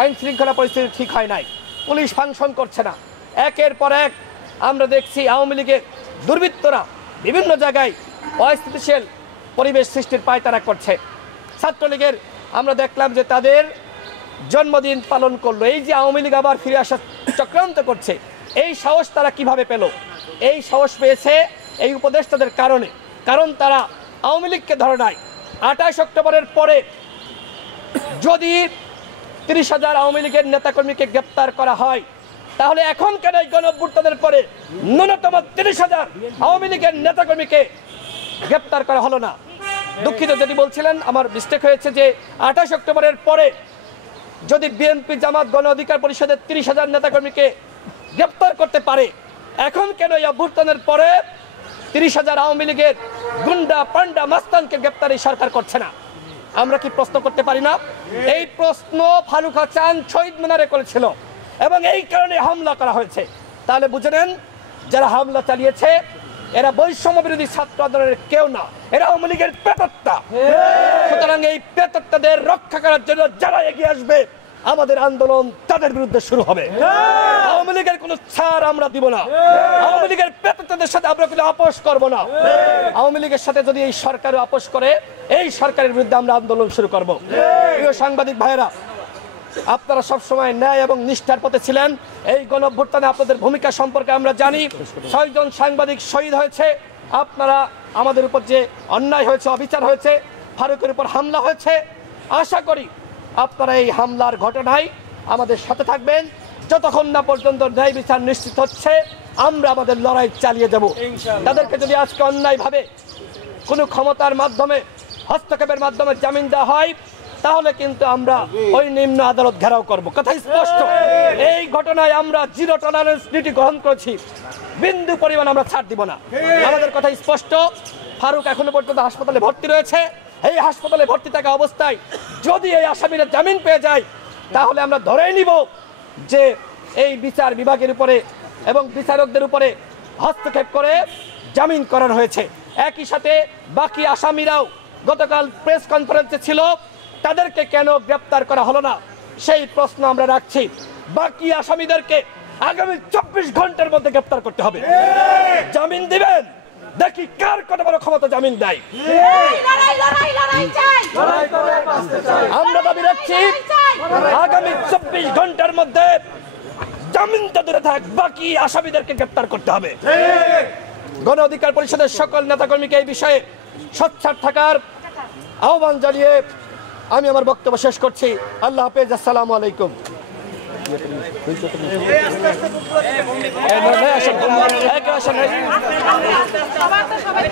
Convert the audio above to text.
আইন শৃঙ্খলা পরিস্থিতি ঠিক হয় নাই, পুলিশ ফাংশন করছে না। একের পর এক আমরা দেখছি আওয়ামী লীগের দুর্বৃত্তরা বিভিন্ন জায়গায় অস্থিতিশীল পরিবেশ সৃষ্টির পায়তারা করছে। ছাত্রলীগের আমরা দেখলাম যে তাদের জন্মদিন পালন করলো। এই যে আওয়ামী লীগ আবার ফিরে আসার চক্রান্ত করছে, এই সাহস তারা কিভাবে পেল? এই সাহস পেয়েছে এই উপদেষ্টাদের কারণে, কারণ তারা আওয়ামী লীগকে ধরে নাই। 28 অক্টোবরের পরে যদি 30,000 আওয়ামী লীগের নেতাকর্মীকে গ্রেপ্তার করা হয়, তাহলে এখন কেন এই গণঅভ্যুত্থানের পরে ন্যূনতম 30,000 আওয়ামী লীগের নেতাকর্মীকে গ্রেপ্তার করা হলো না? দুঃখিত, যদি বলছিলেন আমার মিস্টেক হয়েছে যে 28 অক্টোবরের পরে যদি বিএনপি জামাত গণ অধিকার পরিষদের 30,000 নেতাকর্মীকে গ্রেপ্তার করতে পারে, এখন কেন এই অভ্যুত্থানের পরে 30,000 আওয়ামী লীগের গুন্ডা পান্ডা মাস্তানকে গ্রেপ্তার এই সরকার করছে না? আমরা কি প্রশ্ন করতে পারি না? এই প্রশ্ন ফারুক হাসান শহীদ মিনারে করেছিল এবং এই কারণে হামলা করা হয়েছে। তাহলে বুঝে নেন, যারা হামলা চালিয়েছে এরা বৈষম্য বিরোধী ছাত্র আন্দোলনের কেউ না, এরা আওয়ামী লীগের প্রেতাত্মা। সুতরাং এই প্রেতাত্মাদের রক্ষা করার জন্য যারা এগিয়ে আসবে, আমাদের আন্দোলন তাদের বিরুদ্ধে শুরু হবে। আওয়ামী লীগের কোনো ছাড় আমরা দিব না। আওয়ামী লীগের প্রেতাত্মাদের সাথে আমরা কোনো আপোষ করব না। আওয়ামী লীগের সাথে যদি এই সরকারও আপোষ করে, এই সরকারের বিরুদ্ধে আমরা আন্দোলন শুরু করব। প্রিয় সাংবাদিক ভাইয়েরা, আপনারা সবসময় ন্যায় এবং নিষ্ঠার পথে ছিলেন। এই গণঅভ্যুত্থানে আপনাদের ভূমিকা সম্পর্কে আমরা জানি। 6 জন সাংবাদিক শহীদ হয়েছে। আপনারা আমাদের উপর যে অন্যায় হয়েছে, অবিচার হয়েছে, ফারুকের উপর হামলা হয়েছে, আশা করি আপনারা এই হামলার ঘটনায় আমাদের সাথে থাকবেন যতক্ষণ না পর্যন্ত ন্যায় বিচার নিশ্চিত হচ্ছে। আমরা আমাদের লড়াই চালিয়ে যাব। তাদেরকে যদি আজকে অন্যায়ভাবে কোনো ক্ষমতার মাধ্যমে, হস্তক্ষেপের মাধ্যমে জামিন দেওয়া হয়, তাহলে কিন্তু আমরা ওই নিম্ন আদালত ঘেরাও করব। কথা স্পষ্ট। এই ঘটনায় আমরা জিরো টলারেন্স নীতি গ্রহণ করেছি। বিন্দু পরিমাণ আমরা ছাড় দিব না। আমাদের কথা স্পষ্ট। ফারুক এখনো পর্যন্ত হাসপাতালে ভর্তি রয়েছে। এই হাসপাতালে ভর্তি থাকা অবস্থায় যদি এই আসামিরা জামিন পেয়ে যায়, তাহলে আমরা ধরেই নিব যে এই বিচার বিভাগের উপরে এবং বিচারকদের উপরে হস্তক্ষেপ করে জামিন করানো হয়েছে। একই সাথে বাকি আসামিরাও গতকাল প্রেস কনফারেন্সে ছিল, তাদেরকে কেন গ্রেপ্তার করা হলো না সেই প্রশ্ন আমরা রাখছি। বাকি আসামিদেরকে আগামী 24 ঘন্টার মধ্যে গ্রেপ্তার করতে হবে। জামিন দিবেন, দেখি কার কত বড় ক্ষমতা জামিন দেয়। আমরা দাবি রাখছি আগামী 24 ঘন্টার মধ্যে জামিনটা দূরে থাক, বাকি আসামিদেরকে গ্রেপ্তার করতে হবে। গণ অধিকার পরিষদের সকল নেতাকর্মীকে এই বিষয়ে সোচ্চার থাকার আহ্বান জানিয়ে আমি আমার বক্তব্য শেষ করছি। আল্লাহ হাফেজ। আসসালামু আলাইকুম। সবাই